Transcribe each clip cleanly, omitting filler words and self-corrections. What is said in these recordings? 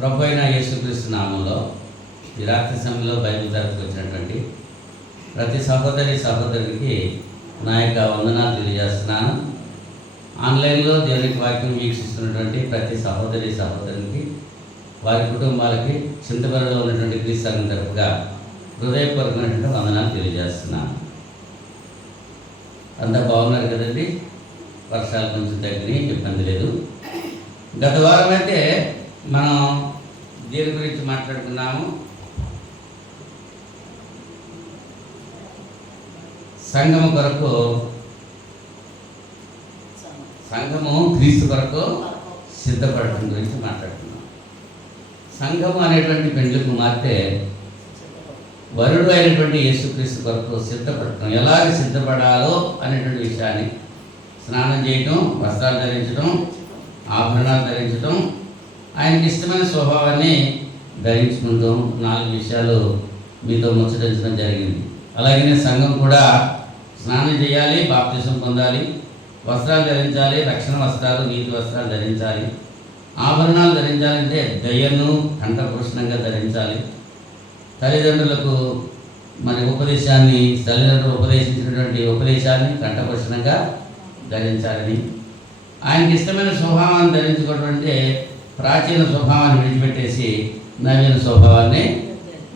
ప్రభు అయిన యేసుక్రీస్తు నామంలో ఈ రాత్రి సమయంలో బైబిల్ తరగతికి వచ్చినటువంటి ప్రతి సహోదరికి నా యొక్క వందనాలు తెలియజేస్తున్నాను. ఆన్లైన్లో దేవునికి వాక్యం వీక్షిస్తున్నటువంటి ప్రతి సహోదరికి వారి కుటుంబాలకి చింతపల్లిలో ఉన్నటువంటి క్రీస్తు సంఘం తరపుగా హృదయపూర్వకమైనటువంటి వందనాలు తెలియజేస్తున్నాను. అంతా బాగున్నారు కదండి. వర్షాలు కొంచెం తగ్గినాయి, ఇబ్బంది లేదు. గత వారం అయితే మనం దీని గురించి మాట్లాడుకున్నాము. సంఘము క్రీస్తు కొరకు సిద్ధపడటం గురించి మాట్లాడుకున్నాం. సంఘము అనేటువంటి పెండ్లి కుమార్తె వరుడు అయినటువంటి యేసుక్రీస్తు కొరకు సిద్ధపడటం, ఎలాగ సిద్ధపడాలో అనేటువంటి విషయాన్ని, స్నానం చేయటం, వస్త్రాలు ధరించడం, ఆభరణాలు ధరించడం, ఆయనకి ఇష్టమైన స్వభావాన్ని ధరించుకుంటాం. 4 విషయాలు మీతో ముచ్చటించడం జరిగింది. అలాగనే సంఘం కూడా స్నానం చేయాలి, బాప్తిసం పొందాలి, వస్త్రాలు ధరించాలి, రక్షణ వస్త్రాలు, నీతి వస్త్రాలు ధరించాలి, ఆభరణాలు ధరించాలంటే దయను కంఠభూషణంగా ధరించాలి, తల్లిదండ్రులకు తల్లిదండ్రులు ఉపదేశించినటువంటి ఉపదేశాన్ని కంఠభూషణంగా ధరించాలని, ఆయనకి ఇష్టమైన స్వభావాన్ని ధరించుకోవడం అంటే ప్రాచీన స్వభావాన్ని విడిచిపెట్టేసి నవీన స్వభావాన్ని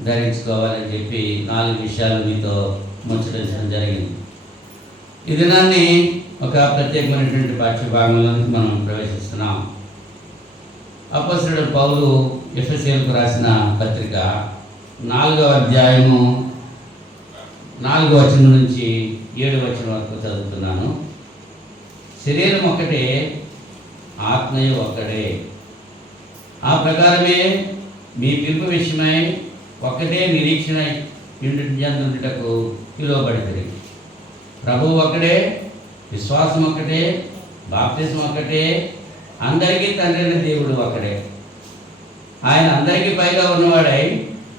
ధరించుకోవాలని చెప్పి 4 విషయాలు మీతో ముచ్చటించడం జరిగింది. ఈ దినాన్ని ఒక ప్రత్యేకమైనటువంటి పాఠ్య భాగంలో మనం ప్రవేశిస్తున్నాం. అపోస్తలుడు పౌలు ఎఫెసీయులకు రాసిన పత్రిక 4వ అధ్యాయము 4వ వచనం నుంచి 7వ వచనం వరకు చదువుతున్నాను. శరీరం ఒక్కటే, ఆత్మయు ఒక్కడే. ఆ ప్రకారమే మీ పిలుపు విషయమై ఒక్కటే నిరీక్షణ చెందుటకు పిలువబడింది. ప్రభువు ఒక్కడే, విశ్వాసం ఒక్కటే, బాప్తిసం ఒక్కటే, అందరికీ తండ్రి అయిన దేవుడు ఒక్కడే. ఆయన అందరికీ పైగా ఉన్నవాడై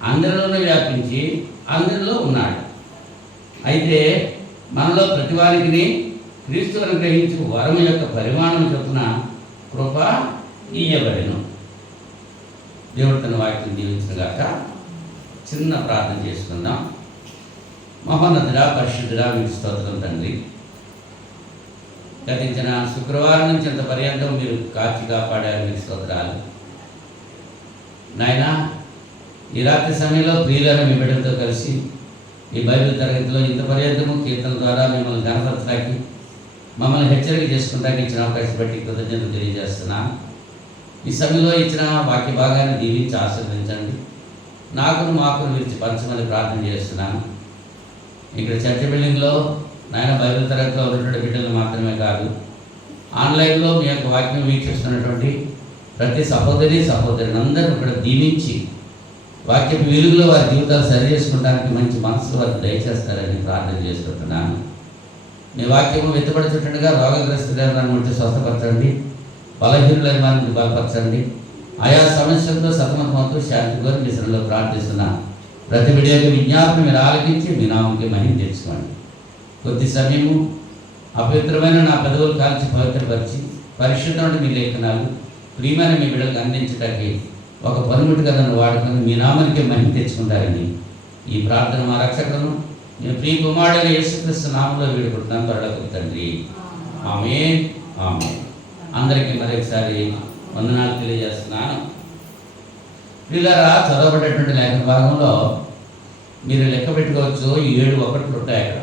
అందరిలోనూ వ్యాపించి అందరిలో ఉన్నాడు. అయితే మనలో ప్రతివానికి క్రీస్తు అనుగ్రహించు వరం యొక్క పరిమాణం చొప్పున కృప ఇయ్యబడెను. దేవుడు తన వాక్యం దీవించగాక. చిన్న ప్రార్థన చేసుకుందాం. మహోన్నతుడా, పరిశుద్ధుడా, మీకు స్తోత్రం తండ్రి. గతించిన శుక్రవారం నుంచి అంత పర్యంతం మీరు కాచి కాపాడారు, మీకు స్తోత్రాలు నాయనా. ఈ రాత్రి సమయంలో ప్రియులను మీ బిడ్డలతో కలిసి ఈ బైబిల్ తరగతిలో ఇంత పర్యంతము కీర్తన ద్వారా మిమ్మల్ని గణపరచడానికి, మమ్మల్ని హెచ్చరిక చేసుకుంటానికి ఇచ్చిన అవకాశం బట్టి కృతజ్ఞతలు తెలియజేస్తున్నాను. ఈ సమయంలో ఇచ్చిన వాక్య భాగాన్ని దీవించి ఆశీర్వదించండి. మాకును విరిచి పంచమని ప్రార్థన చేస్తున్నాను. ఇక్కడ చర్చ బిల్డింగ్లో నాయన బైబిల్ తరగతిలో ఉన్నటువంటి బిడ్డలు మాత్రమే కాదు, ఆన్లైన్లో మీ యొక్క వాక్యం వీక్షిస్తున్నటువంటి ప్రతి సహోదరిని అందరూ ఇక్కడ దీవించి వాక్యపు వెలుగులో వారి జీవితాలు సరి చేసుకోవడానికి మంచి మనసు వారికి దయచేస్తారని ప్రార్థన చేసుకుంటున్నాను. మీ వాక్యము వెతుపడుతుండగా రోగగ్రస్తులను ఉంటే స్వస్థపరచండి, బలహీనులైన వారిని బలపరచండి. ఆయా సమస్యలతో సతమతమవుతూ శాంతి కోరి మీ శ్రమలో ప్రార్థిస్తున్నాను. ప్రతి బిడ్డకు విజ్ఞాపన మీరు ఆలకించి మీ నామంకి మహిమ తెచ్చుకోండి. కొద్ది సమయము అపవిత్రమైన నా పెదవులు కాల్చి పవిత్రపరిచి పరిశుద్ధమైన మీ లేఖనాలు ప్రియమైన మీ బిడ్డలకు అందించడానికి ఒక పనిముట్టుగా నన్ను వాడుకొని మీ నామానికి మహిమ తెచ్చుకుంటారని ఈ ప్రార్థన మా రక్షకులను నేను ప్రియ కుమారుడైన యేసుక్రీస్తు నామంలో వేడుకుంటున్నాను పరలోకపు తండ్రి. ఆమేన్, ఆమేన్. అందరికీ మరొకసారి వందనాలు తెలియజేస్తున్నాను. పిల్లరా, చదవబడేటువంటి లేఖన భాగంలో మీరు లెక్క పెట్టుకోవచ్చు, 7 ఒకట్లు ఉంటాయి అక్కడ.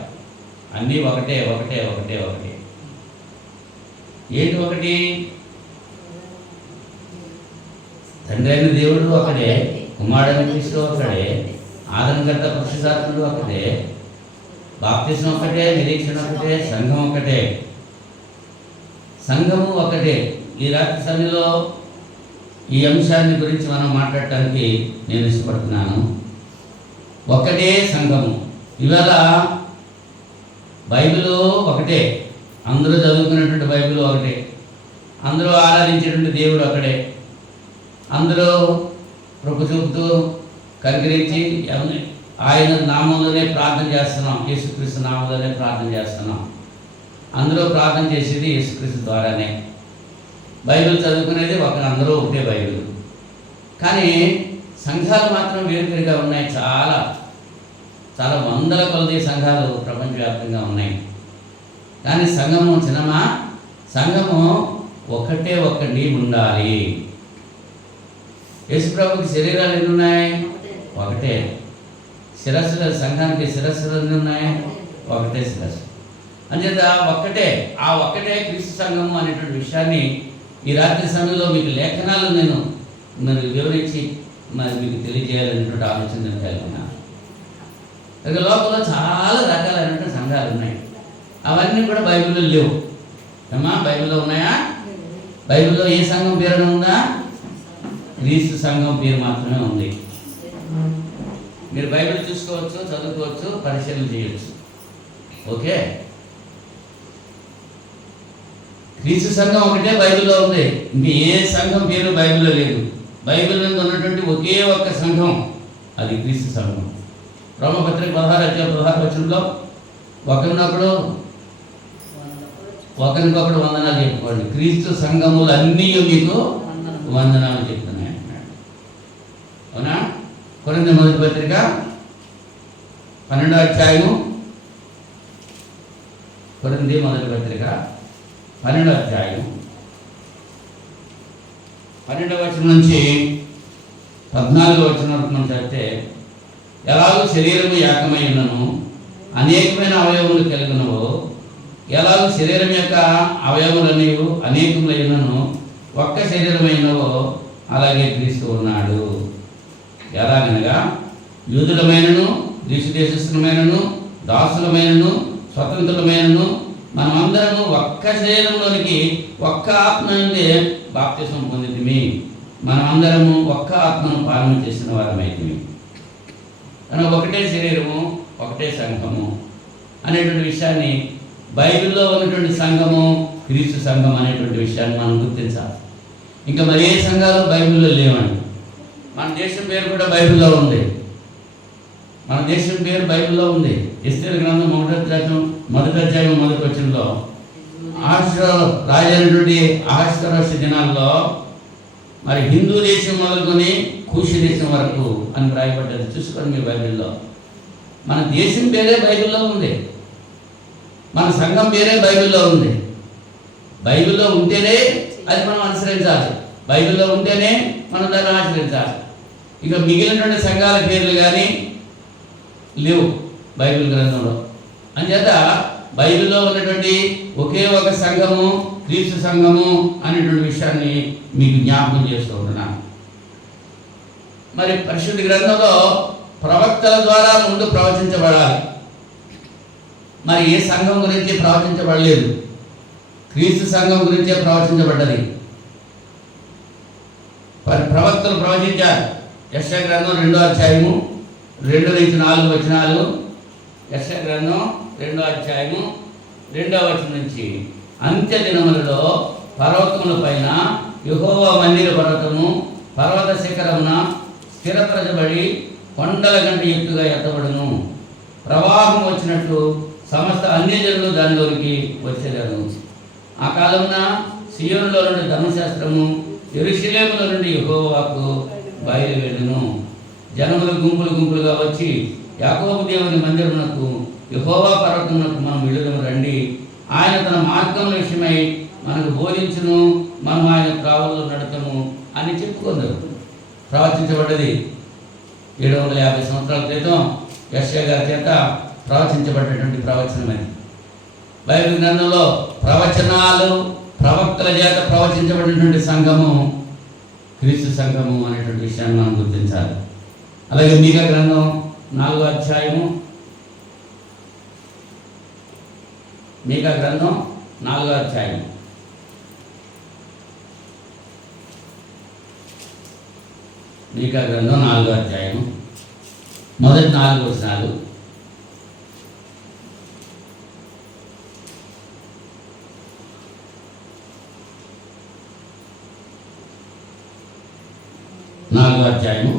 అన్నీ ఒకటే. ఏంటి ఒకటి? తండ్రి అయిన దేవుడు ఒకటే, కుమారుడైన క్రీస్తు ఒకటే, ఆదరణకర్త పురుషాత్ముడు ఒకటే, బాప్తిసం ఒకటే, నిరీక్షణ ఒకటే, సంఘం ఒకటే. సంఘము ఒకటే. ఈ రాత్రి సమయంలో ఈ అంశాన్ని గురించి మనం మాట్లాడటానికి నేను ఇష్టపడుతున్నాను. ఒకటే సంఘము. ఇవాళ బైబిల్ ఒకటే, అందరూ చదువుకున్నటువంటి బైబిల్ ఒకటే, అందరూ ఆరాధించేటువంటి దేవుడు ఒకటే, అందరూ కృప చూపుతూ కనికరించి ఆయన నామంలోనే ప్రార్థన చేస్తున్నాం, యేసుక్రీస్తు నామంలోనే ప్రార్థన చేస్తున్నాం. అందరూ ప్రార్థన చేసేది యేసుక్రీస్తు ద్వారానే. బైబిల్ చదువుకునేది అందరూ ఒకటే బైబిల్. కానీ సంఘాలు మాత్రం వేరువేరుగా ఉన్నాయి. చాలా చాలా వందల కొలది సంఘాలు ప్రపంచవ్యాప్తంగా ఉన్నాయి. కానీ సంఘము చిన్నమా, సంఘము ఒకటే ఒక్కటి ఉండాలి. యేసుప్రభుకి శరీరాలు ఎన్ని ఉన్నాయి? ఒకటే. శిరస్సుల సంఘానికి శిరస్సులు ఎన్ని ఉన్నాయి? ఒకటే శిరస్సు. అంచేత ఒక్కటే, ఆ ఒక్కటే క్రీస్తు సంఘము అనేటువంటి విషయాన్ని ఈ రాత్రి సమయంలో మీకు లేఖనాలు నేను వివరించి మరి మీకు తెలియజేయాలనేటువంటి ఆలోచన నేను కలిగి ఉన్నాను. ఇక లోకంలో చాలా రకాలైనటువంటి సంఘాలు ఉన్నాయి. అవన్నీ కూడా బైబిల్లో లేవు. ఏమా బైబిల్లో ఉన్నాయా? బైబిల్లో ఏ సంఘం పేరు ఉందా? క్రీస్తు సంఘం పేరు మాత్రమే ఉంది. మీరు బైబిల్ చూసుకోవచ్చు, చదువుకోవచ్చు, పరిశీలన చేయొచ్చు. ఓకే, క్రీస్తు సంఘం ఒకటే బైబిల్లో ఉంది. ఇంక ఏ సంఘం పేరు బైబిల్లో లేదు. బైబిల్ నుండి ఉన్నటువంటి ఒకే ఒక్క సంఘం, అది క్రీస్తు సంఘం. రోమపత్రిక 16:16 ఒకరికొకడు వందనాలు చెప్పుకోండి. క్రీస్తు సంఘములు అన్నీ మీకు వందనాలు చెప్తున్నాయి అంటున్నాడు. అవునా? కొరింథీ మొదటి పత్రిక 12వ అధ్యాయము, కొరింథీ మొదటి పత్రిక 12వ అధ్యాయం 12వ వచనం నుంచి 14వ వచనం వరకు మనం చదివితే, ఎలాగో శరీరము ఏకమై ఉన్నను అనేకమైన అవయవములు కలిగినవో, ఎలాగో శరీరం యొక్క అవయవములనేవి అనేకములైనను ఒక్క శరీరమైనవో, అలాగే క్రీస్తు ఉన్నాడు. ఎలాగనగా యూదులమైనను గ్రీసు దేశస్థులమైనను దాసులమైనను స్వతంత్రులమైనను మనమందరము ఒక్క శరీరంలోనికి ఒక్క ఆత్మ నుండి బాప్తిసం పొందితిమి. మనమందరము ఒక్క ఆత్మను పాలన చేసిన వారమైతిమి. కనుక ఒకటే శరీరము, ఒకటే సంఘము అనేటువంటి విషయాన్ని, బైబిల్లో ఉన్నటువంటి సంఘము క్రీస్తు సంఘం అనేటువంటి విషయాన్ని మనం గుర్తించాలి. ఇంకా మరి ఏ సంఘాలు బైబిల్లో లేవండి. మన దేశం పేరు కూడా బైబిల్లో ఉంది. మన దేశం పేరు బైబిల్లో ఉంది. ఎస్తేరు గ్రంథం 1వ అధ్యాయం 1వ వచనంలో రాజైనటువంటి అహష్వేరోషు దినాల్లో మరి హిందూ దేశం మొదలుకొని కూషి దేశం వరకు అని రాయబడ్డది. చూసుకోండి మీ బైబిల్లో. మన దేశం పేరే బైబిల్లో ఉంది. మన సంఘం పేరే బైబిల్లో ఉంది. బైబిల్లో ఉంటేనే అది మనం అనుసరించాలి. బైబిల్లో ఉంటేనే మనం దాన్ని ఆచరించాలి. ఇక మిగిలినటువంటి సంఘాల పేర్లు కానీ లేవు బైబిల్ గ్రంథంలో. అంచేత బైబిల్లో ఉన్నటువంటి ఒకే ఒక సంఘము క్రీస్తు సంఘము అనేటువంటి విషయాన్ని మీకు జ్ఞాపకం చేస్తూ ఉంటున్నాను. మరి పరిశుద్ధ గ్రంథంలో ప్రవక్తల ద్వారా ముందు ప్రవచించబడాలి. మరి ఏ సంఘం గురించి ప్రవచించబడలేదు, క్రీస్తు సంఘం గురించే ప్రవచించబడ్డది. ప్రవక్తలు ప్రవచించారు. యెషయా గ్రంథం 2వ అధ్యాయము 2 నుంచి 4 వచనాలు. యెషయా గ్రంథం 2వ అధ్యాయము 2వ వచనం నుంచి, అంత్య దినములలో పర్వతముల పైన యెహోవా మందిర పర్వతము పర్వత శిఖరమున స్థిరపరచబడి కొండల గంట ఎత్తుగా ఎత్తబడును. ప్రవాహం వచ్చినట్లు సమస్త అన్యజనులు దానిలోనికి వచ్చేదను. ఆ కాలమున సియోనులో నుండి ధర్మశాస్త్రము, యెరూషలేములో నుండి యెహోవాకు బయలువెళ్ళును. జనములు గుంపులు గుంపులుగా వచ్చి యాకోబు దేవుని మందిరమునకు యెహోవా పర్వతమునకు మనం వెళ్ళుదము రండి. ఆయన తన మార్గముల విషయమై మనకు బోధించును, మనం ఆయన త్రావుల్లో నడతము అని చెప్పుకుందరు. ప్రవచించబడ్డది 750 సంవత్సరాల క్రితం యెషయా గారి చేత ప్రవచించబడ్డటువంటి ప్రవచనం అది. బైబిల్ గ్రంథంలో ప్రవచనాలు ప్రవక్తల చేత ప్రవచించబడినటువంటి సంఘము క్రీస్తు సంఘము అనేటువంటి విషయాన్ని మనం గుర్తించాలి. అలాగే మీకా గ్రంథం 4వ అధ్యాయము, మీకా గ్రంథం 4వ అధ్యాయం మీకా గ్రంథం 4వ అధ్యాయం మొదటి 4 వచనాలు. నాలుగో అధ్యాయము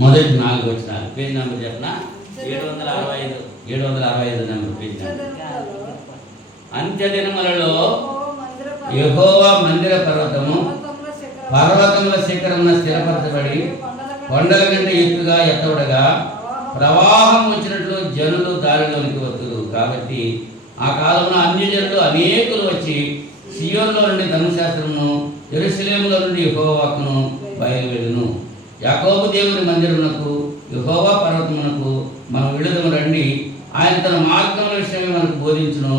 మొదటి 4 వచనాలు. పేజ్ నెంబర్ చెప్పనా? 765 నెంబర్ పేజ్ నెంబర్. అంత్య దినములలో యెహోవా మందిర పర్వతము పర్వతముల శిఖరమున స్థిరపరచబడి కొండల కంటే ఎత్తుగా ఎత్తబడగా ప్రవాహం వచ్చినట్లు జనులు దారిలోనికి వస్తురు. కాబట్టి ఆ కాలంలో అన్ని జనులు అనేకులు వచ్చి సియోనులో నుండి ధర్మశాస్త్రమును, యెరూషలేములో నుండి యెహోవా వాక్కును బయలువెళ్ళును. యాకోబు దేవుని మందిరమునకు, యెహోవా పర్వతమునకు మనం విడుదము రండి. ఆయన తన మార్గముల విషయమే మనకు బోధించును.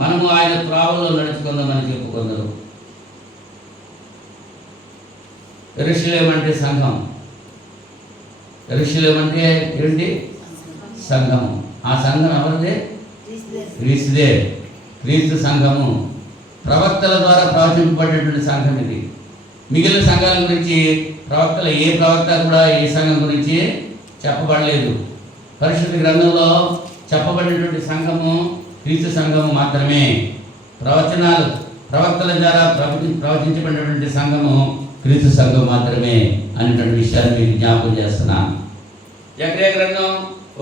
మనము ఆయన త్రోవలో నడుచుకుందామని చెప్పుకుందరు. యెరూషలేము అంటే సంఘం. యెరూషలేము అంటే ఏంటి? సంఘము. ఆ సంఘం ఎవరిదే? క్రీస్తుదే. క్రీస్తు సంఘము ప్రవక్తల ద్వారా ప్రవచింపబడేటువంటి సంఘం ఇది. మిగిలిన సంఘాల గురించి ప్రవక్తలు ఏ ప్రవక్త కూడా ఏ సంఘం గురించి చెప్పబడలేదు. పరిశుద్ధ గ్రంథంలో చెప్పబడినటువంటి సంఘము క్రీస్తు సంఘము మాత్రమే. ప్రవచనాలు ప్రవక్తల ద్వారా ప్రవచించబడినటువంటి సంఘము క్రీస్తు సంఘం మాత్రమే అనేటువంటి విషయాన్ని మీకు జ్ఞాపకం చేస్తున్నాను. జకర్యా గ్రంథం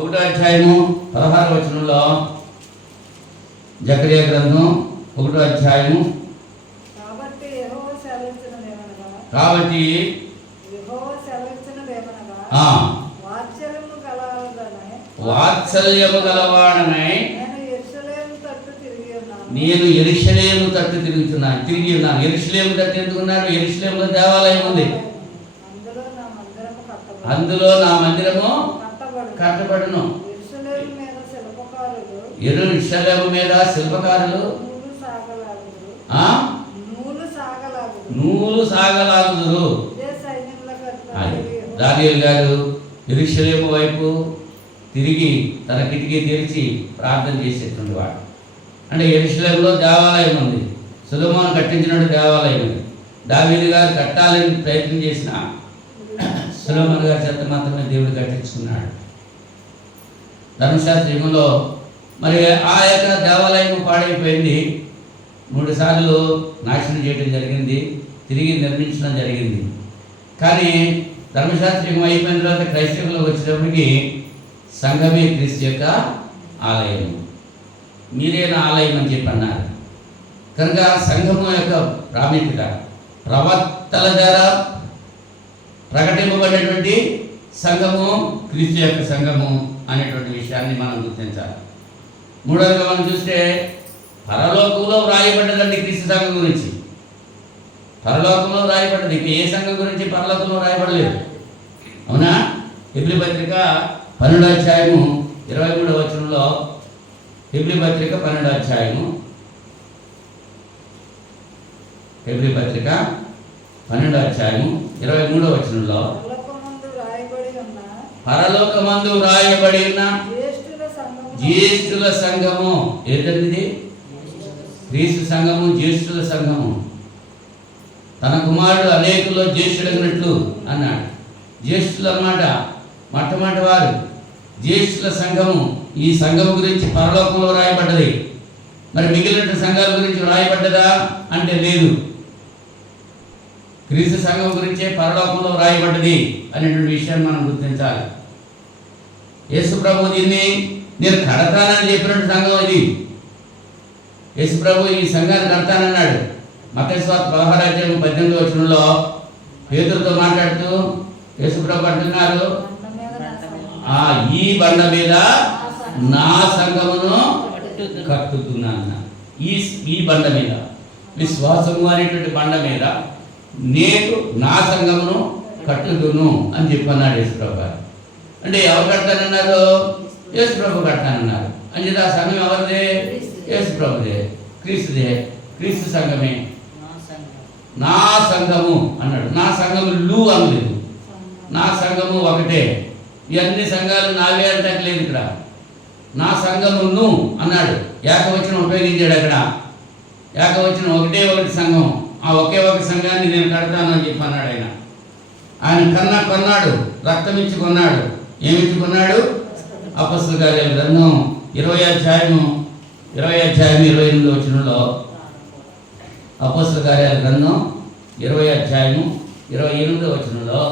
1వ అధ్యాయము 16వ వచనంలో, జకర్యా గ్రంథం 1వ అధ్యాయము కాబట్టి వాత్సల్యము గలవాడనై నేను యెరూషలేము తట్టు తిరిగి ఉన్నాను. యెరూషలేము తట్టు ఎందుకున్నాడు? యెరూషలేములో దేవాలయం ఉంది. అందులో నా మందిరము కట్టబడును. యెరూషలేము మీద శిల్పకారులు నూలు సాగలాగుదురు. దానియేలు గారు యెరూషలేము వైపు తిరిగి తన కిటికీ తెరిచి ప్రార్థన చేసేటువంటి వాడు. అంటే యెరూషలేములో దేవాలయం ఉంది. సొలొమోను కట్టించినటువంటి దేవాలయం ఉంది. దావీదు గారు కట్టాలని ప్రయత్నం చేసిన సొలొమోను గారి చేత మాత్రమే దేవుడు కట్టించుకున్నాడు. ధర్మశాస్త్ర యుగంలో మరి ఆ యొక్క దేవాలయం పాడైపోయింది. 3 సార్లు నాశనం చేయడం జరిగింది, తిరిగి నిర్మించడం జరిగింది. కానీ ధర్మశాస్త్ర యుగం అయిపోయిన తర్వాత క్రైస్తవులు వచ్చేటప్పటికి సంఘమే క్రీస్తు యొక్క ఆలయం, మీరే నా ఆలయం అని చెప్పి అన్నారు. కనుక సంఘము యొక్క ప్రాముఖ్యత ప్రవక్తల ద్వారా ప్రకటింపబడినటువంటి సంఘము క్రీస్తు యొక్క సంఘము అనేటువంటి విషయాన్ని మనం గుర్తించాలి. మూడవగా మనం చూస్తే పరలోకంలో వ్రాయబడ్డదండి క్రీస్తు సంఘం గురించి. పరలోకంలో వ్రాయబడ్డది. ఏ సంఘం గురించి పరలోకంలో వ్రాయబడలేదు, అవునా? హెబ్రీ పత్రిక 12వ అధ్యాయము 23వ వచనంలో, హెబ్రీ పత్రిక 12వ అధ్యాయము 23వ వచనంలో, పరలోకమందు వ్రాయబడి ఉన్న జ్యేష్ఠుల సంఘము. ఏంటండి? క్రీస్తు సంఘము, జ్యేష్ఠుల సంఘము. తన కుమారుడు అనేకుల్లో జ్యేష్ఠుడగినట్లు అన్నాడు. జ్యేష్ఠులు అన్నమాట, మొట్టమొదటి వారు జ్యేష్ఠుల సంఘము. ఈ సంఘం గురించి పరలోకంలో రాయబడ్డది. మరి మిగిలిన సంఘాల గురించి రాయబడ్డదా అంటే లేదు. క్రీస్తు సంఘం గురించే పరలోకంలో రాయబడ్డది అనేటువంటి విషయాన్ని మనం గుర్తించాలి. యేసు ప్రభు దీన్ని నేను కడతానని చెప్పినట్టు సంఘం ఇది. యేసు ప్రభు ఈ సంఘాన్ని కడతానన్నాడు. మత్తయి సువార్త 16వ అధ్యాయం 18వ వచనంలో పేతురుతో మాట్లాడుతూ యేసు ప్రభు అంటున్నారు, ఈ బండ మీద నా సంఘమును కట్టుతున్నాను. ఈ బండ మీద, విశ్వాసము అనేటువంటి బండ మీద నేను నా సంఘమును కట్టుదును అని చెప్పన్నాడు యేసు ప్రభు గారు. అంటే ఎవరు కడతానన్నారు? యేసు ప్రభు కడతానన్నారు. అంటే ఆ సంఘం ఎవరిదే? యేసు ప్రభుదే, క్రీస్తుదే. క్రీస్తు సంఘమే నా సంఘము అన్నాడు. నా సంఘములు అనలేదు, నా సంఘము ఒకటే. ఇవన్నీ సంఘాలు నావే అంటలేదు. ఇక్కడ నా సంఘమును అన్నాడు. ఏకవచనం ఉపయోగించాడు. అక్కడ ఏకవచనం, ఒకటి సంఘం. ఆ ఒకే ఒక సంఘాన్ని నేను కడతాను అని చెప్పి అన్నాడు. ఆయన కొన్నాడు, రక్తం ఇచ్చి కొన్నాడు. ఏమిచ్చి కొన్నాడు? అపొస్తలుల కార్యాల గ్రంథం 20వ అధ్యాయము 28వ వచనంలో, అపొస్తలుల కార్యాల గ్రంథం 20వ అధ్యాయము 28వ వచనంలో,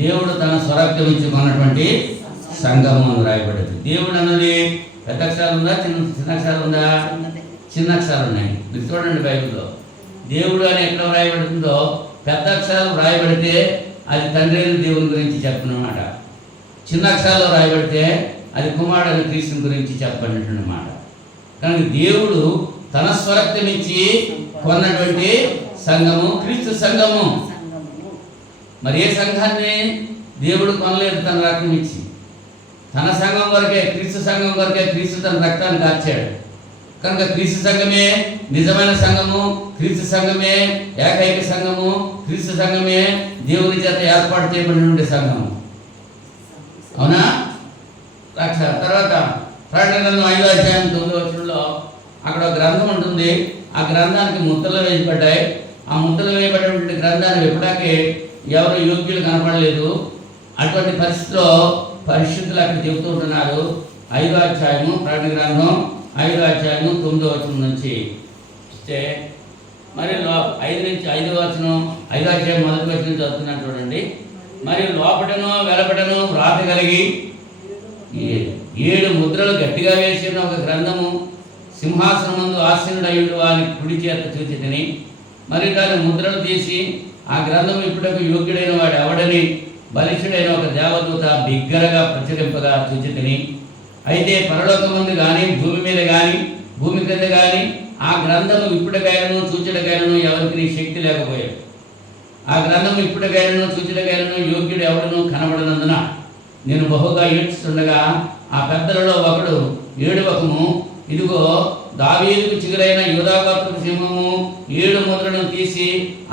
దేవుడు తన స్వరక్తం ఇచ్చి కొన్నటువంటి సంఘము అని రాయబడింది. దేవుడు అన్నది పెద్ద అక్షరాలు ఉందా, చిన్న అక్షరాలు ఉందా? చిన్న అక్షరాలు ఉన్నాయి. మీరు చూడండి బైబిల్లో దేవుడు అని ఎక్కడ రాయబడుతుందో పెద్ద అక్షరాలు రాయబడితే అది తండ్రి అయిన దేవుని గురించి చెప్పనమాట, చిన్న అక్షరాల్లో రాయబడితే అది కుమారుడు క్రీస్తుని గురించి చెప్పబడినమాట. కానీ దేవుడు తన స్వరక్తం ఇచ్చి కొన్నటువంటి సంఘము క్రీస్తు సంఘము. మరి ఏ సంఘాన్ని దేవుడు కొనలేదు తన రక్తం ఇచ్చి? తన సంఘం వరకే, క్రీస్తు సంఘం వరకే క్రీస్తు తన రక్తాన్ని కార్చాడు. కనుక క్రీస్తు సంఘమే నిజమైన సంఘము, క్రీస్తు సంఘమే ఏకైక సంఘము, క్రీస్తు సంఘమే దేవుని చేత ఏర్పాటు చేయబడిన సంఘము. అవునా? తర్వాత ప్రకటన 5వ అధ్యాయం 9వ వచనంలో అక్కడ ఒక గ్రంథం ఉంటుంది. ఆ గ్రంథానికి ముద్రలు వేయబడ్డాయి. ఆ ముద్రలు వేయబడినటువంటి గ్రంథాన్ని విప్పడానికి ఎవరు యోగ్యులు కనపడలేదు. అటువంటి పరిస్థితిలో పరిశుద్ధులు అక్కడ చెబుతూ ఉంటున్నారు. 5వ అధ్యాయము ప్రకటన గ్రంథం 5వ అధ్యాయము 9వ వచనం నుంచి ఇస్తే మరి 5వ వచనం 5వ అధ్యాయం 1వ వచనం చదువుతున్నాను చూడండి. మరి లోపటను వెలపటను వ్రాత కలిగి 7 ముద్రలు గట్టిగా వేసిన ఒక గ్రంథము సింహాసనం ముందు ఆసీనుడయుడు వారి కుడి చేత చూచితిని. మరి దాని ముద్రలు తీసి ఆ గ్రంథం ఇప్పుడకు యోగ్యుడైన వాడు ఎవడని బలిష్ఠుడైన ఒక దేవదూత బిగ్గరగా ప్రచురింపగా చూచితిని. అయితే పరలోకమందు కానీ భూమి మీద కానీ భూమి క్రింద కానీ ఆ గ్రంథము ఇప్పుడుకైనను చూచుటకైనను ఎవరికి శక్తి లేకపోయాడు. ఆ గ్రంథము ఇప్పుడుకైనను చూచుటకైనను యోగ్యుడు ఎవడను కనబడనందున నేను బహుగా ఏడ్చుతుండగా ఆ పెద్దలలో ఒకడు ఏడువకము, ఇదిగో దావీదుకు చిగురైన యూదాగోత్రపు సింహము 7 ముద్రలను తీసి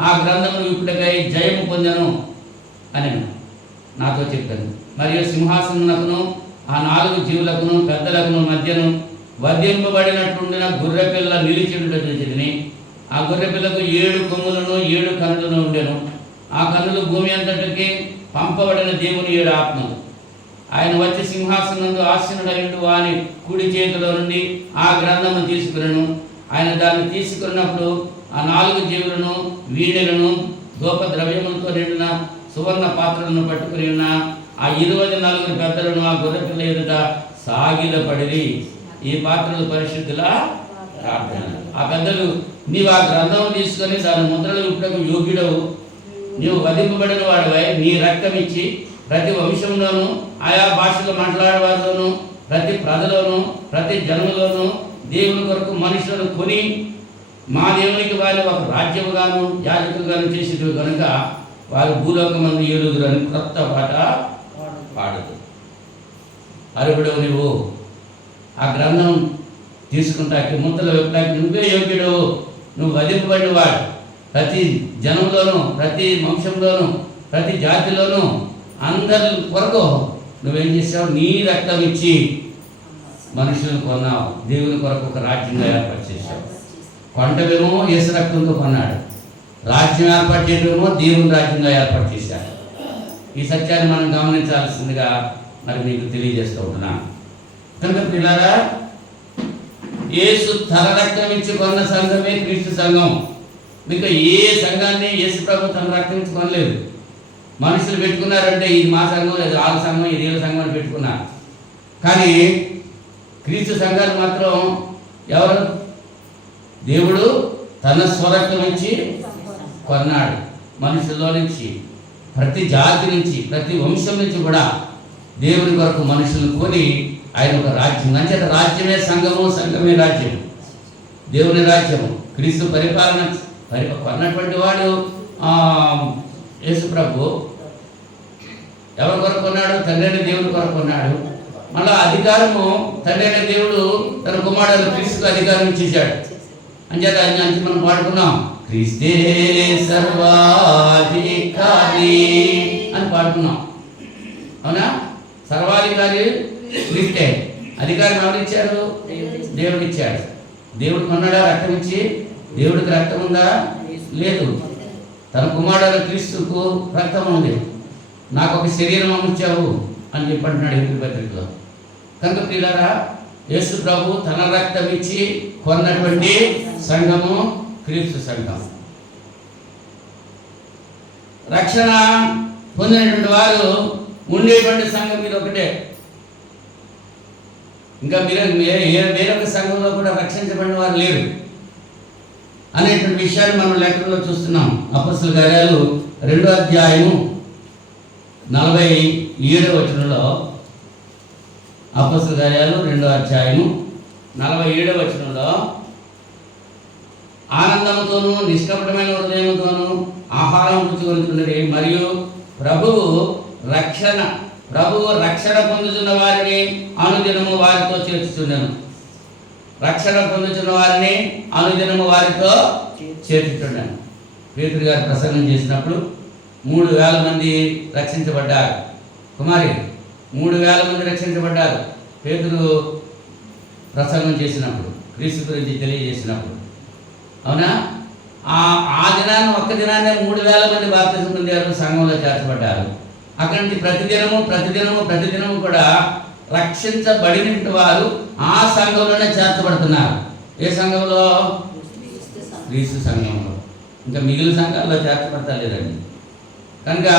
ఆ గ్రంథమును ఇప్పుడుకై జయము పొందెను అని నాతో చెప్పాను. మరియు సింహాసనమునకును ఆ 4 జీవులకును పెద్దలకును మధ్యను వధింపబడినట్లుండిన గొర్రెపిల్ల నిలిచియుండుట చూచితిని. ఆ గొర్రెపిల్లకు 7 కొమ్ములను 7 కన్నులను ఉండెను. ఆ కన్నులు భూమి అంతటికి పంపబడిన దేవుని 7 ఆత్మలు. ఆయన వచ్చి సింహాసనందు ఆసీనుడయుండు వాని కుడి చేతిలో నుండి ఆ గ్రంథము తీసుకునను. ఆయన దాన్ని తీసుకున్నప్పుడు ఆ 4 జీవులను వీణెలను ధూప ద్రవ్యములతో నిండిన సువర్ణ పాత్రలను పట్టుకుని ఉన్న ఆ 24 పెద్దలను ఆ గొర్రెపిల్ల ఎదుట సాగిలపడిరి. ఈ పాత్రలు పరిశుద్ధుల ప్రార్థన. ఆ పెద్దలు, నీవు ఆ గ్రంథం తీసుకొని దాని ముద్రలు ఇప్పుడకు యోగ్యుడవు, నీవు వధింపబడిన వాడివై నీ రక్తం ఇచ్చి ప్రతి వంశంలోనూ ఆయా భాషలు మాట్లాడేవారిలోనూ ప్రతి ప్రజలోనూ ప్రతి జనములోనూ దేవుని కొరకు మనుషులను కొని మా దేవునికి వారి ఒక రాజ్యముగాను యాజకులుగాను చేసేది కనుక వారు భూలోకమందు 7 అని క్రొత్త పాట పాడదు. అరుగుడవు నువ్వు ఆ గ్రంథం తీసుకుంటాకి ముద్దలు విప్పడానికి నువ్వే యోగ్యుడు. నువ్వు వధింపబడిన వాడు. ప్రతి జనంలోనూ ప్రతి వంశంలోనూ ప్రతి జాతిలోనూ అందరి కొరకు నువ్వేం చేసావు? నీ రక్తం ఇచ్చి మనుషులను కొన్నావు. దేవుని కొరకు ఒక రాజ్యంగా ఏర్పాటు చేశావు. కొండవేమో యేసు రక్తంతో కొన్నాడు. రాజ్యం ఏర్పాటు చేయడమేమో దేవుని రాజ్యంగా ఏర్పాటు చేశాడు. ఈ సత్యాన్ని మనం గమనించాల్సిందిగా మరి మీకు తెలియజేస్తూ ఉంటున్నాను. కనుక పిల్లరా, యేసు తన రక్తం ఇచ్చి కొన్న సంఘమే క్రీస్తు సంఘం. మీకు ఏ సంఘాన్ని యేసు ప్రభు తన రక్తం ఇచ్చి కొనలేదు. మనుషులు పెట్టుకున్నారంటే ఇది మా సంఘం, ఇది వాళ్ళ సంఘం, ఇది వీళ్ళ సంఘం అని పెట్టుకున్నారు. కానీ క్రీస్తు సంఘాన్ని మాత్రం ఎవరు? దేవుడు తన స్వరక్తం ఇచ్చి కొన్నాడు. మనుషుల్లో నుంచి, ప్రతి జాతి నుంచి, ప్రతి వంశం నుంచి కూడా దేవుని కొరకు మనుషులను కొని ఆయన ఒక రాజ్యం. అంచేత రాజ్యమే సంఘము, సంఘమే రాజ్యం. దేవుని రాజ్యము క్రీస్తు పరిపాలన కొన్నటువంటి వాడు యేసు ప్రభు. ఎవరి కొరకు కొన్నాడు? తండ్రి అయిన దేవుని కొరకు కొన్నాడు. మళ్ళీ అధికారము తండ్రి అయిన దేవుడు తన కుమారుడు క్రీస్తుకు అధికారం ఇచ్చేసాడు. అంచేత అంచి మనం పాడుకున్నాం, క్రీస్తే సర్వాధికారి అని పాడుకున్నాం. అవునా? సర్వాధికారి క్రీస్తే. అధికారం ఎవరిచ్చారు? దేవుడు ఇచ్చాడు. దేవుడు కొన్నాడా రక్తం ఇచ్చి? దేవుడికి రక్తం ఉందా? లేదు. తన కుమారుడు క్రీస్తుకు రక్తం ఉంది. నాకు ఒక శరీరం అమ్ముచ్చావు అని చెప్పంటున్నాడు హిబ్రీ పత్రికలో. కనుక పిల్లరా, యేసు ప్రభు తన రక్తం ఇచ్చి కొన్నటువంటి సంఘము క్రీస్తు సంఘం. రక్షణ పొందినటువంటి వారు ఉండేటువంటి సంఘం ఇది ఒకటే. ఇంకా వేరొక సంఘంలో కూడా రక్షించబడిన వారు లేరు. అనేటువంటి విషయాన్ని మనం లేఖనంలో చూస్తున్నాం. అపొస్తలుల కార్యాలు 2వ అధ్యాయము 47వ వచనంలో, అపొస్తలుల కార్యాలు 2వ అధ్యాయము 47వ వచనంలో, ఆనందముతోనూ నిష్కపటమైన హృదయముతోనూ ఆహారం పుచ్చుకొనుచున్నది, మరియు ప్రభువు రక్షణ పొందుతున్న వారిని అనుదినము వారితో చేర్చుచుండెను. రక్షణ పొందుతున్న వారిని అనుదినము వారితో చేర్చుచుండెను. పేతురు గారు ప్రసంగం చేసినప్పుడు 3,000 మంది రక్షించబడ్డారు. కుమారి 3,000 మంది రక్షించబడ్డారు. పేతురు ప్రసంగం చేసినప్పుడు, క్రీస్తు గురించి తెలియజేసినప్పుడు. అవునా? ఆ దినాన్ని, ఒక్క దినాన్ని 3,000 మంది బాప్తిసం పొందారు, సంఘంలో చేర్చబడ్డారు. అక్కడి నుంచి ప్రతిదినము కూడా రక్షించబడిన వారు ఆ సంఘంలోనే చేర్చబడుతున్నారు. ఏ సంఘంలో? క్రీస్తు సంఘంలో. ఇంకా మిగిలిన సంఘాల్లో చేర్చబడతలేదండి. కనుక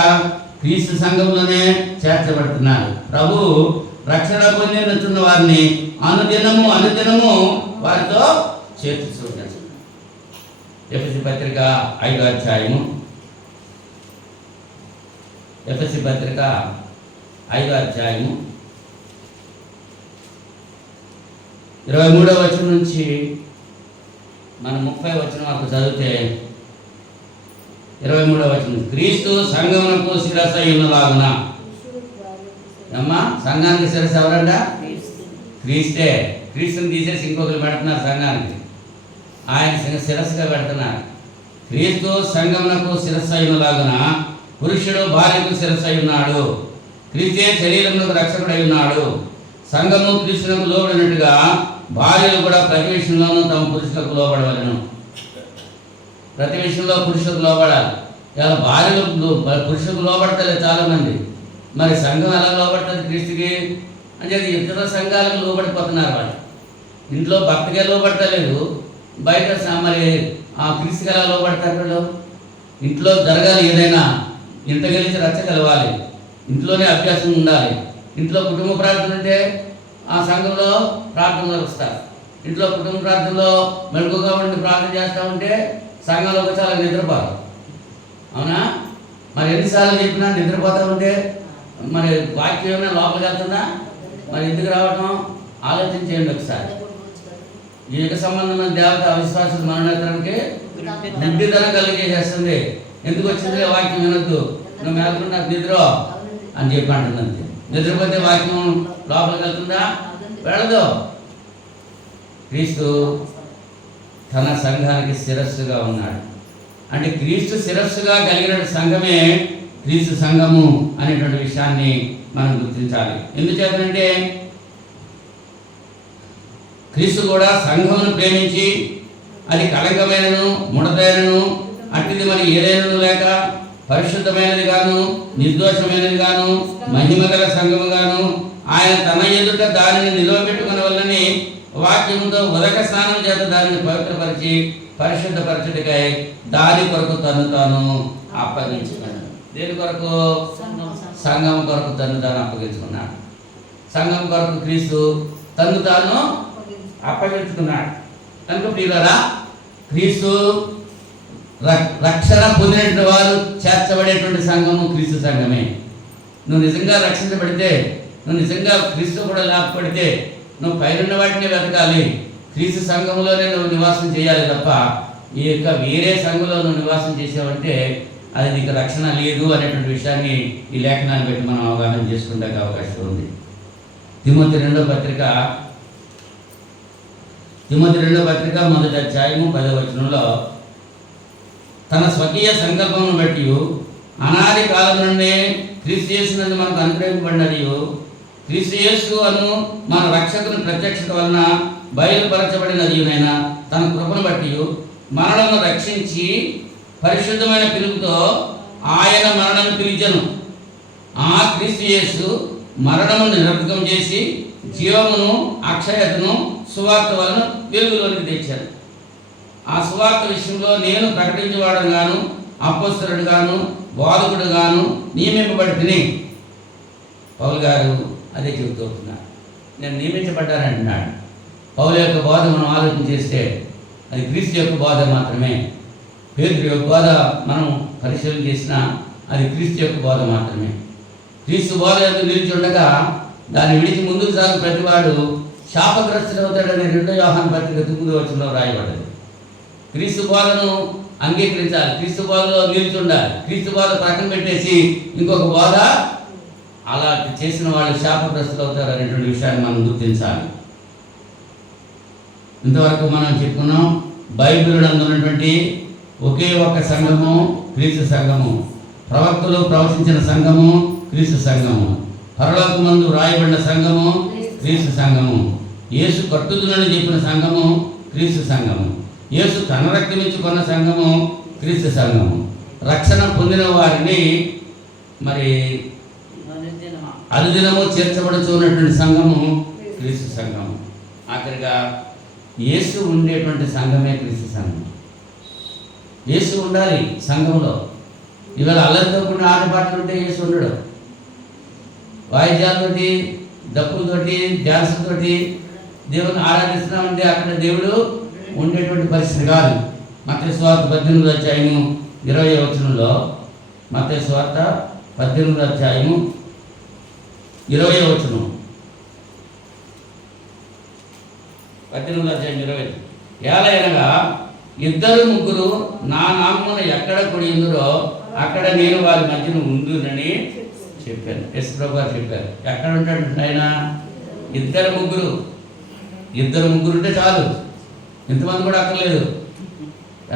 క్రీస్తు సంఘంలోనే చేర్చబడుతున్నారు. ప్రభు రక్షణ పొందిన వారిని అనుదినము వారితో చేర్చుతున్నారు. ఎఫెసీ పత్రిక 5వ అధ్యాయము, ఎఫెసీ పత్రిక 5వ అధ్యాయము 23వ వచనం నుంచి మనం 30వ వచనం వరకు చదివితే, 23వ వచనం, క్రీస్తు సంఘమునకు శిరస్సు అయ్యున్నలాగున. అమ్మా, సంఘానికి శిరస్సు ఎవరంట? క్రీస్తే. క్రీస్తుని తీసేసి ఇంకొకరు పెడుతున్నారు సంఘానికి. ఆయన శిరస్సుగా పెడుతున్నారు. క్రీస్తు సంఘమునకు శిరస్సు అయినలాగున పురుషుడు భార్యకు శిరస్సు అయి ఉన్నాడు. క్రీస్తే శరీరమునకు రక్షకుడై ఉన్నాడు. సంఘము క్రీస్తునకు లోబడినట్టుగా భార్యలు కూడా ప్రతి విషయంలోనూ తమ పురుషులకు లోబడవలను. ప్రతి విషయంలో పురుషులకు లోబడాలి. ఇలా భార్యలు పురుషులకు లోబడతలేదు చాలామంది. మరి సంఘం ఎలా లోబడుతుంది క్రీస్తుకి అంటే ఇతర సంఘాలకు లోబడిపోతున్నారు. వాళ్ళు ఇంట్లో భర్తకే లోబడతలేదు, బయట మరి ఆ క్రీస్తుకి ఎలా లోబడతారు వాళ్ళు? ఇంట్లో జరగాలి ఏదైనా, ఇంట గెలిచి రచ్చ కలవాలి, ఇంట్లోనే అభ్యాసం ఉండాలి. ఇంట్లో కుటుంబ ప్రార్థన ఉంటే ఆ సంఘంలో ప్రార్థనలు వస్తారు. ఇంట్లో కుటుంబ ప్రార్థనలో మెలకుగా ఉండి ప్రార్థన చేస్తూ ఉంటే సంఘంలోకి చాలా నిద్రపోరు. అవునా? మరి ఎన్నిసార్లు చెప్పినా నిద్రపోతూ ఉంటే మరి వాక్యం ఏమైనా లోపలికి వెళ్తుందా? మరి ఎందుకు రావటం ఆలోచించేయండి ఒకసారి. ఈ యుగ సంబంధమైన దేవత అవిశ్వాసులు మనోనేత్రానికి నిండితనం కలిగేసేస్తుంది. ఎందుకు వచ్చింది వాక్యం వినొద్దు, నువ్వు మేలుకుని నాకు నిద్ర అని చెప్పి అంటుంది. నిద్రపోతే వాక్యం లోపలికి వెళ్తుందా? వెళ్ళదు. క్రీస్తు తన సంఘానికి శిరస్సుగా ఉన్నాడు. అంటే క్రీస్తు శిరస్సుగా కలిగిన సంఘమే క్రీస్తు సంఘము అనేటువంటి విషయాన్ని మనం గుర్తించాలి. ఎందుచేతంటే క్రీస్తు కూడా సంఘమును ప్రేమించి అది కళంకమైనను ముడతైనను అట్టిది మరి ఏదైనను లేక పరిశుద్ధమైనది గాను నిర్దోషమైనది గాను మహిమగల సంఘము గాను ఆయన తన ఎదుట దానిని నిలవబెట్టుకున్న వల్లని వాక్యంతో ఉదక స్నానం చేత దానిని పవిత్రపరిచి పరిశుద్ధపరచుటకై దాని కొరకు తను తాను అప్పగించుకున్నాడు. దేని కొరకు? సంఘం కొరకు తను తాను అప్పగించుకున్నాడు. సంఘం కొరకు క్రీస్తు తను తాను అప్పగించుకున్నాడు. కనుక ప్రియులారా, క్రీస్తు రక్షణ పొందినటువంటి వారు చేర్చబడేటువంటి సంఘము క్రీస్తు సంఘమే. నువ్వు నిజంగా రక్షించబడితే, నువ్వు నిజంగా క్రీస్తు కూడా లాభపడితే నువ్వు పైనున్న వాటిని వెతకాలి. క్రీస్తు సంఘంలోనే నువ్వు నివాసం చేయాలి తప్ప ఈ యొక్క వేరే సంఘంలో నువ్వు నివాసం చేసావంటే అది నీకు రక్షణ లేదు అనేటువంటి విషయాన్ని ఈ లేఖనాన్ని బట్టి మనం అవగాహన చేసుకుంటే అవకాశం ఉంది. తిమోతి రెండో పత్రిక 1వ అధ్యాయము 10వ వచనంలో, తన స్వకీయ సంకల్పమును బట్టి అనాది కాలం నుండి క్రీస్తు యేసునందు మనకు అనుగ్రహింపబడినది క్రీస్తు యేసు అను మన రక్షకుని ప్రత్యక్షత వలన బయలుపరచబడినదినైనా తన కృపను బట్టి మనలను రక్షించి పరిశుద్ధమైన పిలుపుతో ఆయన మరణను పిలిచెను. ఆ క్రీస్తు యేసు మరణమును నిరర్ధకం చేసి జీవమును అక్షయతను సువార్త వలన వెలుగులోనికి తెచ్చాను. ఆ సువార్త విషయంలో నేను ప్రకటించేవాడు గాను అపోస్తలుడు గాను బోధకుడు గాను నియమింపబడితిని. పౌలు గారు అదే చెబుతున్నాడు. నేను నియమించబడ్డానంటున్నాడు. పౌలు యొక్క బోధ మనం ఆలోచన చేస్తే అది క్రీస్తు యొక్క బోధ మాత్రమే. పేతురు యొక్క బోధ మనం పరిశీలన చేసినా అది క్రీస్తు యొక్క బోధ మాత్రమే. క్రీస్తు బోధ యొక్క నిలిచి ఉండగా దాన్ని విడిచి ముందుకు సాగు ప్రతివాడు శాపగ్రస్తుడవుతాడని 2 యోహాను పత్రిక 9వ వచనంలో రాయబడ్డది. క్రీస్తు బోధను అంగీకరించాలి, క్రీస్తు బోధలో నిలిచి ఉండాలి. క్రీస్తు బోధ పక్కన పెట్టేసి ఇంకొక బోధ అలా చేసిన వాళ్ళు శాపగ్రస్తులు అవుతారు అనేటువంటి విషయాన్ని మనం గుర్తించాలి. ఇంతవరకు మనం చెప్పుకున్నాం, బైబిల్లో ఉన్నటువంటి ఒకే ఒక సంఘము క్రీస్తు సంఘము, ప్రవక్తలు ప్రవచించిన సంఘము క్రీస్తు సంఘము, పరలోకమందు రాయబడిన సంఘము క్రీస్తు సంఘము, యేసు కట్టుదులని చెప్పిన సంఘము క్రీస్తు సంఘము, యేసు తన రక్తమిచ్చి కొన్న సంఘము క్రీస్తు సంఘము, రక్షణ పొందిన వారిని మరి అనుదినము చేర్చబడుతున్నటువంటి సంఘము క్రీస్తు సంఘము. ఆఖరిగా యేసు ఉండేటువంటి సంఘమే క్రీస్తు సంఘం. యేసు ఉండాలి సంఘంలో. ఇవాళ అల్లరితో కూడిన ఆటపాటలు ఉంటే యేసు ఉండడు. వాయిద్యాలతోటి, డప్పులతోటి, డ్యాన్సులతోటి దేవుని ఆరాధిస్తున్నామంటే అక్కడ దేవుడు ఉండేటువంటి పరిస్థితి కాదు. మత్తయి సువార్త 18వ అధ్యాయము 20వ వచనంలో, మత్తయి సువార్త 18వ అధ్యాయము 20వ వచనం, 18వ అధ్యాయం 20. ఏలయనగా 2-3 నా నామమున ఎక్కడ కూడి ఉందరో అక్కడ నేను వారి మధ్యన ఉండునని చెప్పాను. యేసు ప్రభువు గారు చెప్పారు. ఎక్కడ ఉంటాడు ఆయన? 2-3 ఉంటే చాలు. ఇంతమంది కూడా అక్కర్లేదు.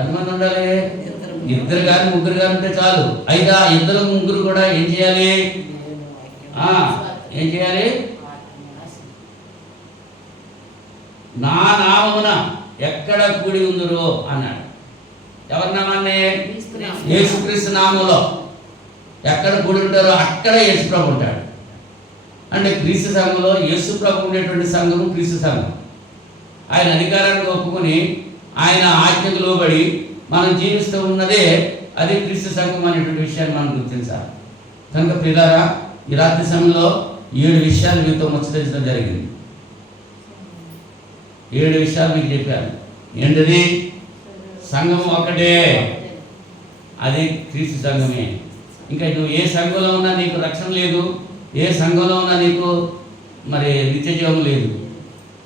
ఎంతమంది ఉండాలి? 2 కానీ 3 కానీ ఉంటే చాలు. అయితే 2-3 కూడా ఏం చేయాలి? ఏం చేయాలి? నా నామమున ఎక్కడ కూడి ఉందరో అన్నాడు. ఎవరి నామాన్ని? యేసుక్రీస్తు నామంలో ఎక్కడ కూడి ఉంటారో అక్కడ యేసు ప్రభు ఉంటాడు. అంటే క్రీస్తు సంఘంలో యేసు ప్రభు ఉండేటువంటి సంఘము క్రీస్తు సంఘం. ఆయన అధికారాన్ని ఒప్పుకొని ఆయన ఆజ్ఞకు లోబడి మనం జీవిస్తూ ఉన్నదే అది క్రీస్తు సంఘం అనేటువంటి విషయాన్ని మనం గుర్తించాలి. కనుక ప్రియులారా, ఈ రాత్రి సమయంలో 7 విషయాలు మీతో ముచ్చరించడం జరిగింది. 7 విషయాలు మీకు చెప్పాను. ఏంటది? సంఘం ఒక్కటే, అది క్రీస్తు సంఘమే. ఇంకా నువ్వు ఏ సంఘంలో ఉన్నా నీకు రక్షణ లేదు, ఏ సంఘంలో ఉన్నా నీకు మరి నిత్య జీవం లేదు.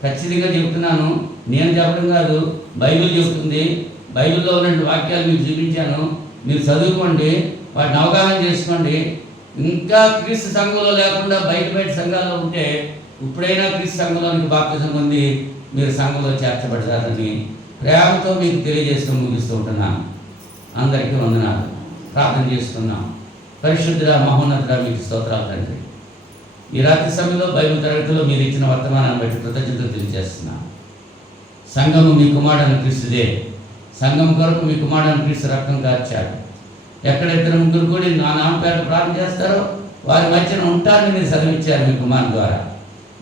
ఖచ్చితంగా చెప్తున్నాను, నేను చెప్పడం కాదు, బైబిల్ చెప్తుంది. బైబిల్లో ఉన్నటువంటి వాక్యాలు మీకు చూపించాను. మీరు చదువుకోండి, వాటిని అవగాహన చేసుకోండి. ఇంకా క్రీస్తు సంఘంలో లేకుండా బయట సంఘాల్లో ఉంటే ఇప్పుడైనా క్రీస్తు సంఘంలోనికి బాప్తిజం పొంది మీరు సంఘంలో చేర్చబడతారని ప్రేమతో మీకు తెలియజేస్తూ ముగిస్తూ ఉంటున్నాను. అందరికీ వందనాలు. ప్రార్థన చేసుకున్నాం. పరిశుద్ధుడ మహోన్నతుడ మీకు స్తోత్రాలు తండ్రి. ఈ రాత్రి సమయంలో బైబిల్ తరగతిలో మీరు ఇచ్చిన వర్తమానాన్ని బట్టి కృతజ్ఞతలు తెలియజేస్తున్నాను. సంఘము మీ కుమారుడైన క్రీస్తుదే. సంఘం కొరకు మీ కుమారుడైన క్రీస్తు రక్తం కార్చాడు. ఎక్కడ 2-3 కూడి నా నామ పేరు ప్రార్థన చేస్తారో వారి మధ్యన ఉంటారని మీరు సెలవిచ్చారు మీ కుమారుని ద్వారా.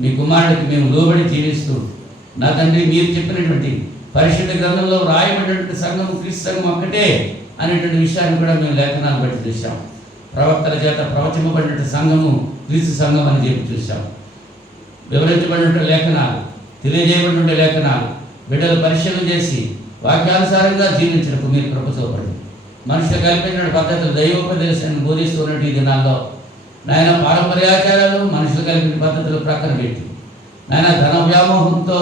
మీ కుమారుడికి మేము లోబడి జీవిస్తూ నా తండ్రి మీరు చెప్పినటువంటి పరిశుద్ధ గ్రంథంలో రాయబడినటువంటి సంఘం క్రీస్తు సంఘం ఒక్కటే అనేటువంటి విషయాన్ని కూడా మేము లేఖనాలు బట్టి చూసాం. ప్రవక్తల చేత ప్రవచింపబడినటువంటి సంఘము క్రీస్తు సంఘం అని చెప్పి చూసాం. వివరించబడినటువంటి లేఖనాలు, తెలియజేయబడినటువంటి లేఖనాలు బిడ్డలు పరిశీలన చేసి వాక్యానుసారంగా జీవించినప్పుడు మీరు కృప చూపండి. మనుషులు కల్పించిన పద్ధతులు దైవోపదేశాన్ని బోధిస్తున్నట్టు ఈ దినాల్లో నాయన పారంపర్యాచారాలు మనుషులు కల్పించిన పద్ధతులు ప్రక్కన పెట్టి నాయన ధన వ్యామోహంతో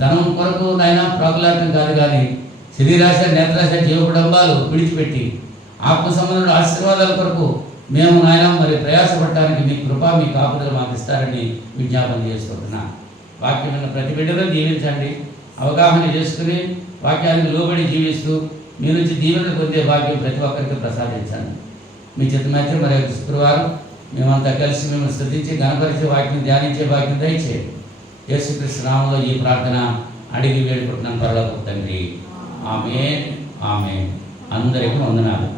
ధనం కొరకు నాయన ప్రాకులాటం కాదు కానీ శరీరాశ నేత్రాశ జీవకుడంబాలు విడిచిపెట్టి ఆత్మ సంబంధుల ఆశీర్వాదాల కొరకు మేము నాయన మరి ప్రయాసపడటానికి మీ కృప మీ కాపుదలు మాకు ఇస్తారని విజ్ఞాపన చేసుకుంటున్నా. వాక్యమైన ప్రతి బిడ్డలో జీవించండి. అవగాహన చేసుకుని వాక్యానికి లోబడి జీవిస్తూ మీ నుంచి దీవెనలు పొందే భాగ్యం ప్రతి ఒక్కరికి ప్రసాదించండి. మీ చిత్తమైతే మరి శుక్రవారం మేమంతా కలిసి మేము స్తుతించి గణపరిచే వాక్యం ధ్యానించే భాగ్యం దయచేయండి. యేసుక్రీస్తు నామములో ఈ ప్రార్థన అడిగి వేడుకుంటున్నాను పరలోకపు తండ్రి. ఆమేన్. ఆమేన్. అందరికీ వందనాలు.